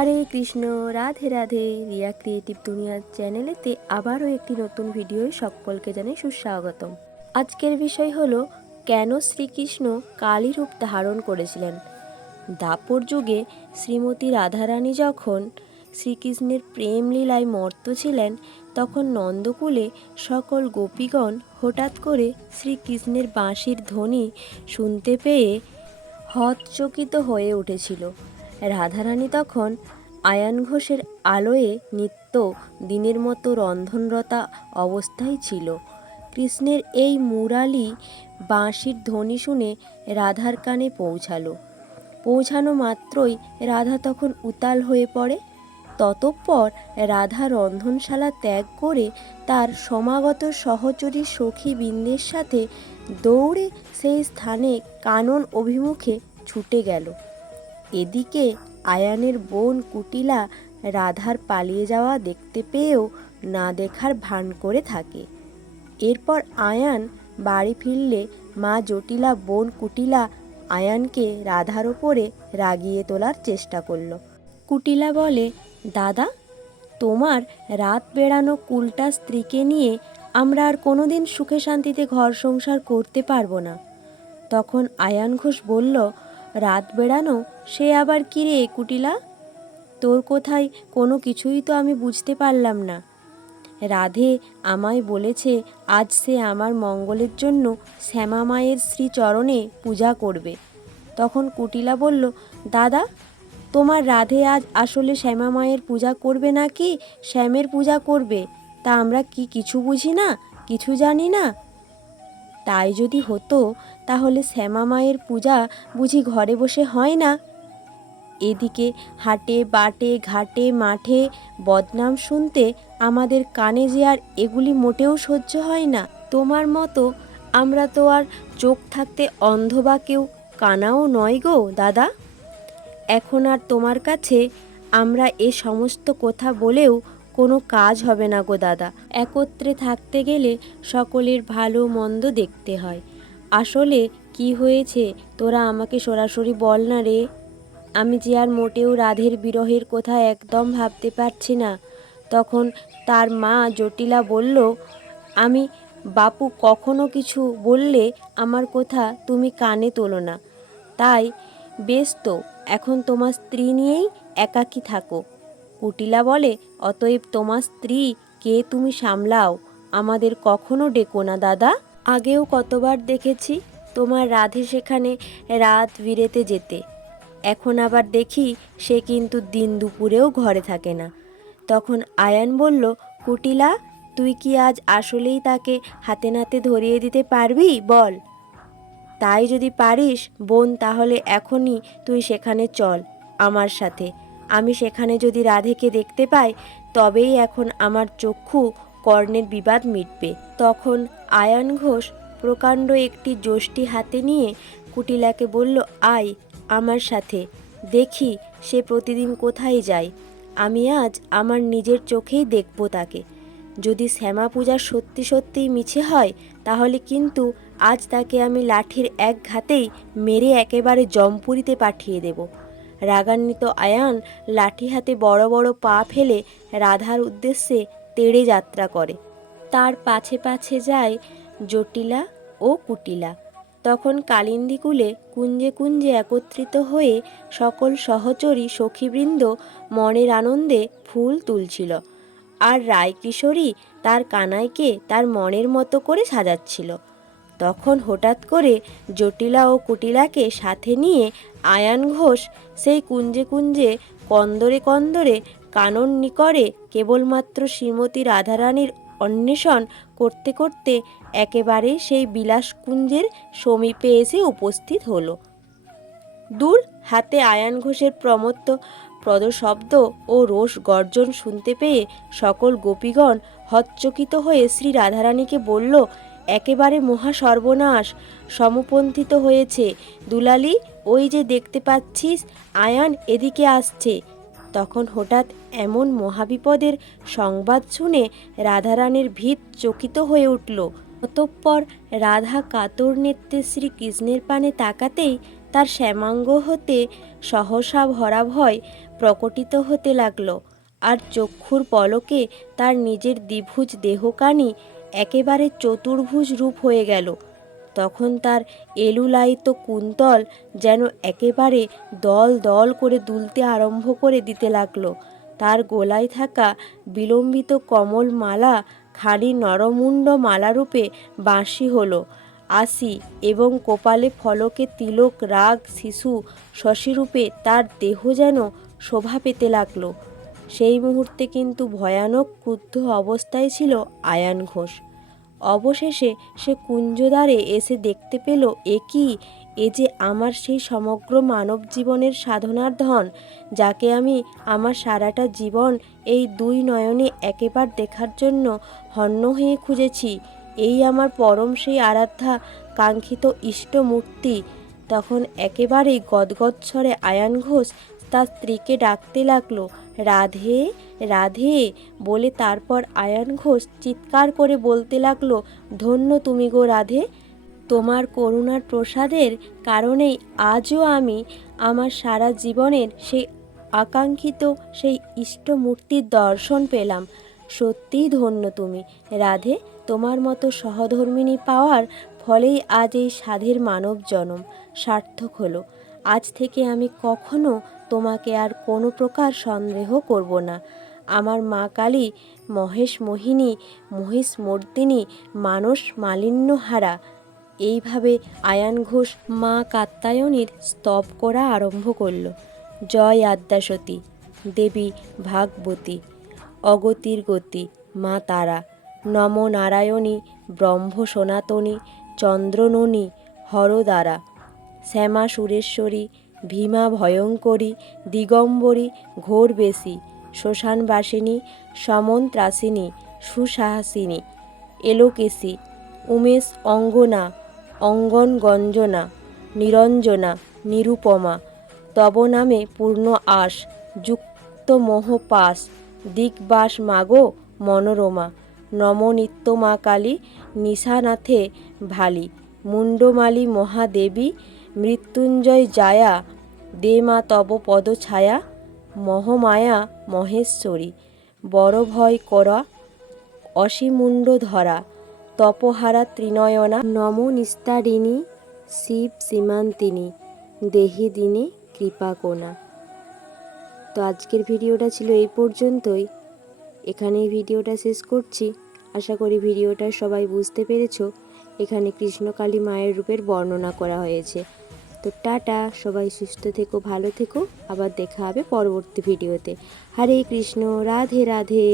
হরে Krishna, Radhe Radhe. Riya creative দুনিয়ার চ্যানেলেতে আবারও একটি নতুন ভিডিওয় সকলকে জানাই সুস্বাগতম। আজকের বিষয় হলো, কেন শ্রীকৃষ্ণ কালী রূপ ধারণ করেছিলেন? দাপর যুগে শ্রীমতী রাধারানী যখন শ্রীকৃষ্ণের প্রেম লীলায় মর্ত ছিলেন, তখন নন্দকুলে সকল গোপীগণ হঠাৎ করে শ্রীকৃষ্ণের বাঁশির ধ্বনি শুনতে পেয়ে হতচকিত হয়ে উঠেছিল। রাধারানী তখন আয়ান ঘোষের আলোয়ে নিত্য দিনের মতো রন্ধনরতা অবস্থায় ছিল। কৃষ্ণের এই মুরালি বাঁশির ধ্বনি শুনে রাধার কানে পৌঁছালো। পৌঁছানো মাত্রই রাধা তখন উতাল হয়ে পড়ে। ততঃপর রাধা রন্ধনশালা ত্যাগ করে তার সমাগত সহচরী সখী বৃন্দের সাথে দৌড়ে সেই স্থানে কানন অভিমুখে ছুটে গেল। এদিকে আয়ানের বোন কুটিলা রাধার পালিয়ে যাওয়া দেখতে পেয়েও না দেখার ভান করে থাকে। এরপর আয়ান বাড়ি ফিরলে মা জটিলা, বোন কুটিলা আয়ানকে রাধার ওপরে রাগিয়ে তোলার চেষ্টা করল। কুটিলা বলে, দাদা, তোমার রাত বেড়ানো কুলটা স্ত্রীকে নিয়ে আমরা আর কোনোদিন সুখে শান্তিতে ঘর সংসার করতে পারব না। তখন আয়ান ঘোষ বলল রাত বেড়ানো, সে আবার কি রে কুটিলা? তোর কোথায় কোনো কিছুই তো আমি বুঝতে পারলাম না। রাধে আমায় বলেছে, আজ সে আমার মঙ্গলের জন্য শ্যামা মায়ের শ্রীচরণে পূজা করবে। তখন কুটিলা বলল, দাদা, তোমার রাধে আজ আসলে শ্যামা মায়ের পূজা করবে নাকি? শ্যামের পূজা করবে? তা আমরা কি কিছু বুঝি না? কিছু জানি না? তাই যদি হতো, তাহলে শ্যামা মায়ের পূজা বুঝি ঘরে বসে হয় না? এদিকে হাটে, বাটে, ঘাটে, মাঠে বদনাম শুনতে আমাদের কানে যে আর এগুলি মোটেও সহ্য হয় না। তোমার মতো আমরা তো আর চোখ থাকতে অন্ধ বা কেউ, কানাও নয় গো, দাদা। এখন আর তোমার কাছে আমরা এ সমস্ত কথা বলেও কোনো কাজ হবে না গো দাদা। একত্রে থাকতে গেলে সকলের ভালো মন্দ দেখতে হয়। আসলে কি হয়েছে, তোরা আমাকে সরাসরি বল না রে। আমি যে আর মোটেও রাধের বিরহের কথা একদম ভাবতে পারছি না। তখন তার মা জটিলা বলল, আমি বাপু কখনো কিছু বললে আমার কথা তুমি কানে তোলো না। তাই, বেশ তো, এখন তোমার স্ত্রী নিয়েই একাকী থাকো। কুটিলা বলে, অতএব তোমার স্ত্রী কে তুমি সামলাও? আমাদের কখনো ডেকো না, দাদা। আগেও কতবার দেখেছি তোমার রাধে সেখানে রাত বিরেতে যেতে। এখন আবার দেখি সে কিন্তু দিন দুপুরেও ঘরে থাকে না। তখন আয়ান বলল, কুটিলা, তুই কি আজ আসলেই তাকে হাতে নাতে ধরিয়ে দিতে পারবি? বল। তাই যদি পারিস, বোন, তাহলে এখনই তুই সেখানে চল আমার সাথে। আমি সেখানে যদি রাধেকে দেখতে পাই, তবেই এখন আমার চক্ষু কর্ণের বিবাদ মিটবে। তখন আয়ান ঘোষ প্রকাণ্ড একটি যষ্টি হাতে নিয়ে কুটিলাকে বলল, আয় আমার সাথে, দেখি সে প্রতিদিন কোথায় যায়। আমি আজ আমার নিজের চোখেই দেখব তাকে। যদি শ্যামা পূজা সত্যি সত্যিই মিছে হয়, তাহলে কিন্তু আজ তাকে আমি লাঠির এক ঘাতেই মেরে একেবারে জমপুরিতে পাঠিয়ে দেব। রাগান্বিত আয়ান লাঠি হাতে বড় বড় পা ফেলে রাধার উদ্দেশ্যে তেড়ে যাত্রা করে। তার পাছে পাছে যায় জটিলা ও কুটিলা। তখন কালিন্দিকুলে কুঞ্জে কুঞ্জে একত্রিত হয়ে সকল সহচরী সখীবৃন্দ মনের আনন্দে ফুল তুলছিল আর রায়কিশোরী তার কানাইকে তার মনের মতো করে সাজাচ্ছিল। তখন হঠাৎ করে জটিলা ও কুটিলাকে সাথে নিয়ে আয়ান ঘোষ সেই কুঞ্জে কুঞ্জে, কন্দরে কন্দরে, কানন নিকরে কেবলমাত্র শ্রীমতী রাধারানীর অন্বেষণ করতে করতে একেবারে সেই বিলাসকুঞ্জের সমীপে এসে উপস্থিত হলো। দূর হাতে আয়ান ঘোষের প্রমত্ত পদশব্দ ও রোষ গর্জন শুনতে পেয়ে সকল গোপীগণ হচ্চকিত হয়ে শ্রী রাধারানীকে বলল একেবারে মহা সর্বনাশ। সমপন্থিত হয়েছে। দুলালি, ওই যে দেখতে পাচ্ছিস, আয়ান এদিকে আসছে। তখন হঠাৎ এমন মহাবিপদের সংবাদ শুনে রাধারানীর ভিত চকিত হয়ে উঠল। অতঃপর রাধা কাতর নেত্রে শ্রীকৃষ্ণের পানে তাকাতেই তার শ্যামাঙ্গ হতে সহসা ভরা ভয় প্রকটিত হতে লাগল। আর চক্ষুর পলকে তার নিজের দ্বিভুজ দেহকানি একেবারে চতুর্ভুজ রূপ হয়ে গেল। তখন তার এলুলায়িত কুন্তল যেন একেবারে দল দল করে দুলতে আরম্ভ করে দিতে লাগল। তার গোলায় থাকা বিলম্বিত কমল মালা খালি নরমুণ্ড মালারূপে বাঁশি হলো। আসি এবং কপালে ফলকে তিলক, রাগ, শিশু, শশীরূপে তার দেহ যেন শোভা পেতে লাগল। সেই মুহূর্তে কিন্তু ভয়ানক ক্রুদ্ধ অবস্থায় ছিল আয়ান ঘোষ। অবশেষে সে কুঞ্জদ্বারে এসে দেখতে পেল এ কি? এ যে আমার সেই সমগ্র মানব জীবনের সাধনার ধন, যাকে আমি আমার সারাটা জীবন এই দুই নয়নে একেবার দেখার জন্য হন্য হয়ে খুঁজেছি। এই আমার পরম সেই আরাধ্যা, কাঙ্ক্ষিত ইষ্টমূর্তি তখন একেবারেই গদগদ স্বরে আয়ান ঘোষ তার স্ত্রীকে ডাকতে লাগল, রাধে রাধে, বলে তারপর আয়ান ঘোষ চিৎকার করে বলতে লাগল, ধন্য তুমি গো রাধে, তোমার করুণার প্রসাদের কারণেই আজও আমি আমার সারা জীবনের সেই আকাঙ্ক্ষিত সেই ইষ্টমূর্তির দর্শন পেলাম। সত্যিই ধন্য তুমি। রাধে, তোমার মতো সহধর্মিণী পাওয়ার ফলেই আজ এই সাধের মানব জনম সার্থক হলো। আজ থেকে আমি কখনো তোমাকে আর কোনো প্রকার সন্দেহ করব না। আমার মা কালী, মহেশ মোহিনী, মহিষ মর্দিনী মানস মালিন্যহারা এইভাবে আয়ান ঘোষ মা কাত্তায়নীর স্তব করা আরম্ভ করল। জয় আদ্যাসতী, দেবী ভাগবতী, অগতির গতি, মা তারা। নম নারায়ণী, ব্রহ্ম সনাতনী, চন্দ্রননী, হরদ্বারা। শ্যামা সুরেশ্বরী ভীমা ভয়ঙ্করী, দিগম্বরী, ঘোর বেশি, শ্মশানবাসিনী, সমন্ত্রাসিনী, সুসাহসিনী, এলোকেশী, উমেশ অঙ্গনা অঙ্গন গঞ্জনা নিরঞ্জনা, নিরুপমা তব নামে পূর্ণ আস যুক্ত মোহ পাশ দিগবাস মাগো, মনোরমা নম নিত্য মা কালী নিশানাথে ভালি মুন্ডমালী মহাদেবী মৃত্যুঞ্জয় জায়া দে মা তব পদ ছায়া, মহমায়া মহেশ্বরী, বড় ভয় করা, অসীমুণ্ড ধরা, তপহারা ত্রিনয়না, নম নিস্তারিণী শিব সীমান্তিনী, দেহি দিনে কৃপা কোনা তো আজকের ভিডিওটা ছিল এই পর্যন্তই। এখানেই ভিডিওটা শেষ করছি। আশা করি ভিডিওটা সবাই বুঝতে পেরেছ। এখানে কৃষ্ণকালী মায়ের রূপের বর্ণনা করা হয়েছে। তো টাটা, সবাই সুস্থ থেকো, ভালো থেকো। আবার দেখা হবে পরবর্তী ভিডিওতে। হরে কৃষ্ণ, রাধে রাধে।